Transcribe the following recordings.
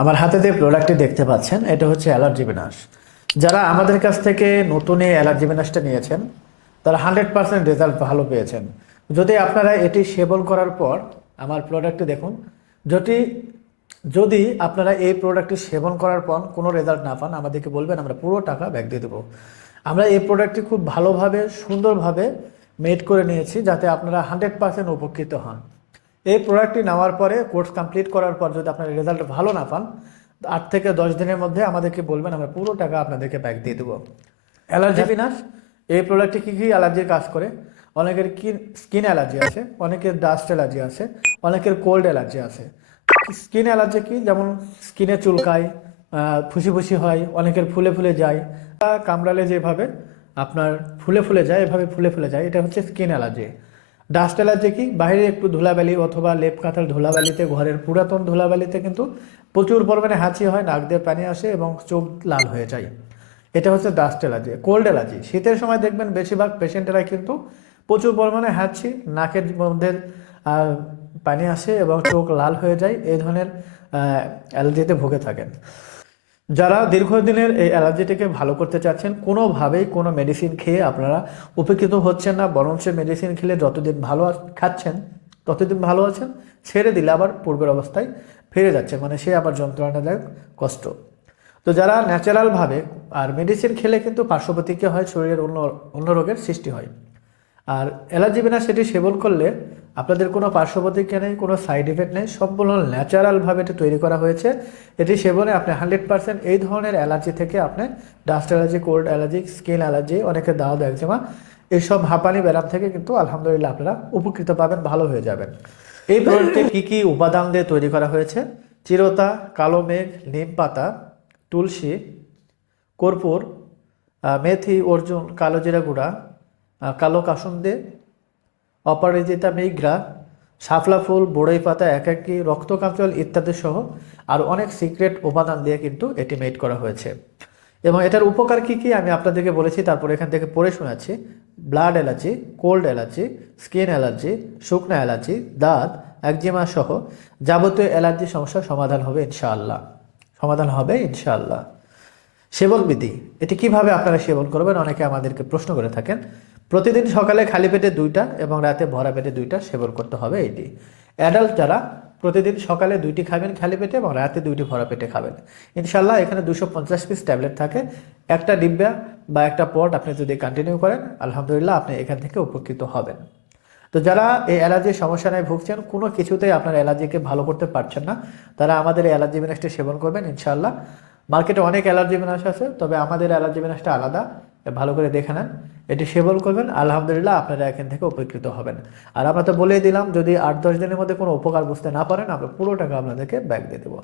আমার হাতে যে প্রোডাক্টটি দেখতে পাচ্ছেন এটা হচ্ছে অ্যালার্জি বিনাশ। যারা আমাদের কাছ থেকে নতুন এই অ্যালার্জি বিনাশটা নিয়েছেন তারা 100% রেজাল্ট ভালো পেয়েছেন। যদি আপনারা এটি সেবন করার পর আমার প্রোডাক্টটি দেখুন, যদি যদি আপনারা এই প্রোডাক্টটি সেবন করার পর কোনো রেজাল্ট না পান আমাদেরকে বলবেন, আমরা পুরো টাকা ব্যাক দিয়ে দেবো। আমরা এই প্রোডাক্টটি খুব ভালোভাবে সুন্দরভাবে মেড করে নিয়েছি যাতে আপনারা 100% উপকৃত হন। এই প্রোডাক্টটি নেওয়ার পরে কোর্স কমপ্লিট করার পর যদি আপনার রেজাল্ট ভালো না পান 8 থেকে 10 দিনের মধ্যে আমাদেরকে বলবেন, আমরা পুরো টাকা আপনাদেরকে ব্যাক দিয়ে দেবো। অ্যালার্জি বিনাশ এই প্রোডাক্টটি কী কী অ্যালার্জির কাজ করে? অনেকের স্কিন অ্যালার্জি আছে, অনেকের ডাস্ট অ্যালার্জি আছে, অনেকের কোল্ড অ্যালার্জি আছে। স্কিন অ্যালার্জি কি, যেমন স্কিনে চুলকায়, ফুসি ফুসি হয়, অনেকের ফুলে ফুলে যায়, কামড়ালে যেভাবে আপনার ফুলে ফুলে যায় এভাবে ফুলে ফুলে যায়, এটা হচ্ছে স্কিন অ্যালার্জি। ডাস্ট অ্যালার্জি কি, বাইরে একটু ধুলাবালি অথবা লেপ কাঁথার ধুলাবালিতে, ঘরের পুরাতন ধুলাবালিতে কিন্তু প্রচুর পরিমাণে হাঁচি হয়, নাক দিয়ে পানি আসে এবং চোখ লাল হয়ে যায়, এটা হচ্ছে ডাস্ট অ্যালার্জি। কোল্ড অ্যালার্জি, শীতের সময় দেখবেন বেশিরভাগ পেশেন্টেরা কিন্তু প্রচুর পরিমাণে হাঁচি, নাকের মধ্যে পানি আসে এবং চোখ লাল হয়ে যায়, এই ধরনের অ্যালার্জিতে ভুগে থাকেন। যারা দীর্ঘদিনের এই অ্যালার্জিটিকে ভালো করতে চাচ্ছেন, কোনোভাবেই কোনো মেডিসিন খেয়ে আপনারা উপকৃত হচ্ছেন না, বরঞ্চ মেডিসিন খেলে যতদিন ভালো খাচ্ছেন ততদিন ভালো আছেন, ছেড়ে দিলে আবার পূর্বের অবস্থায় ফিরে যাচ্ছে, মানে সে আবার যন্ত্রণাদায়ক কষ্ট। তো যারা ন্যাচারালভাবে, আর মেডিসিন খেলে কিন্তু পার্শ্ব প্রতিক্রিয়া হয়, শরীরের অন্য অন্য রোগের সৃষ্টি হয়। আর অ্যালার্জি বিনাশ সেটি সেবন করলে আপনাদের কোনো পার্শ্ব প্রতিক্রিয়া নেই, কোনো সাইড ইফেক্ট নেই, সম্পূর্ণ ন্যাচারালভাবে এটি তৈরি করা হয়েছে। এটি সেবনে আপনি 100% এই ধরনের অ্যালার্জি থেকে আপনি dust allergy, cold allergy, skin allergy, অনেকের দাউদ একজিমা, এইসব হাঁপানি ব্যারাম থেকে কিন্তু আলহামদুলিল্লাহ আপনারা উপকৃত পাবেন, ভালো হয়ে যাবেন। এই প্রোডাক্টে কী কী উপাদান দিয়ে তৈরি করা হয়েছে? চিরতা, কালো মেঘ, নিম পাতা, তুলসী, কর্পূর, মেথি, অর্জুন, কালো জিরা গুঁড়া, কালো কাসুন্দি, অপরাজিতা মিগ্রা, শাপলা ফুল, বড়ই পাতা, একাকী, রক্তকাঞ্চল ইত্যাদি সহ আর অনেক সিক্রেট উপাদান দিয়ে কিন্তু এটি মেড করা হয়েছে। এবং এটার উপকার কী কী আমি আপনাদেরকে বলেছি, তারপর এখান থেকে পড়ে শোনাচ্ছি। Blood allergy, cold allergy, skin allergy, শুকনো অ্যালার্জি, দাঁত, একজিমা সহ যাবতীয় অ্যালার্জি সমস্যার সমাধান হবে ইনশাআল্লাহ, সমাধান হবে ইনশাআল্লাহ। সেবন বিধি, এটি কিভাবে আপনারা সেবন করবেন অনেকে আমাদেরকে প্রশ্ন করে থাকেন। প্রতিদিন সকালে খালি পেটে 2টা এবং রাতে ভরা পেটে 2টা সেবন করতে হবে। এটি অ্যাডাল্ট যারা প্রতিদিন সকালে 2টি খাবেন খালি পেটে এবং রাতে 2টি ভরা পেটে খাবেন। ইনশাল্লাহ এখানে 250 পিস ট্যাবলেট থাকে, একটা ডিব্বা বা একটা পট আপনি যদি কন্টিনিউ করেন আলহামদুলিল্লাহ আপনি এখান থেকে উপকৃত হবেন। তো যারা এই অ্যালার্জির সমস্যা নিয়ে ভুগছেন, কোনো কিছুতেই আপনার অ্যালার্জিকে ভালো করতে পারছেন না, তারা আমাদের এই অ্যালার্জি বিনাশটি সেবন করবেন ইনশাআল্লাহ। মার্কেটে অনেক অ্যালার্জি বিনাশ আছে, তবে আমাদের অ্যালার্জি বিনাশটা আলাদা, ভালো করে দেখে নেন, এটি সেবন করবেন আলহামদুলিল্লাহ আপনারা এখান থেকে উপকৃত হবেন। আর আমরা তো বলেই দিলাম, যদি 8-10 দিনের মধ্যে কোনো উপকার বুঝতে না পারেন আমরা পুরো টাকা আপনাদেরকে ব্যাক দিয়ে দেবো।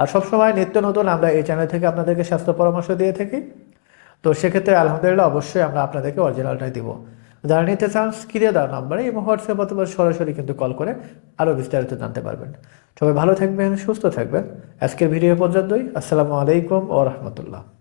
আর সবসময় নিত্য নতুন আমরা এই চ্যানেল থেকে আপনাদেরকে স্বাস্থ্য পরামর্শ দিয়ে থাকি, তো সেক্ষেত্রে আলহামদুলিল্লাহ অবশ্যই আমরা আপনাদেরকে অরিজিনালটাই দিব। যারা নিতে চান স্ক্রিনে দেওয়া নাম্বারে এবং হোয়াটসঅ্যাপ অথবা সরাসরি কিন্তু কল করে আরও বিস্তারিত জানতে পারবেন। সবাই ভালো থাকবেন, সুস্থ থাকবেন। আজকের ভিডিও পর্যন্তই। আসসালামু আলাইকুম ওয়া রাহমাতুল্লাহ।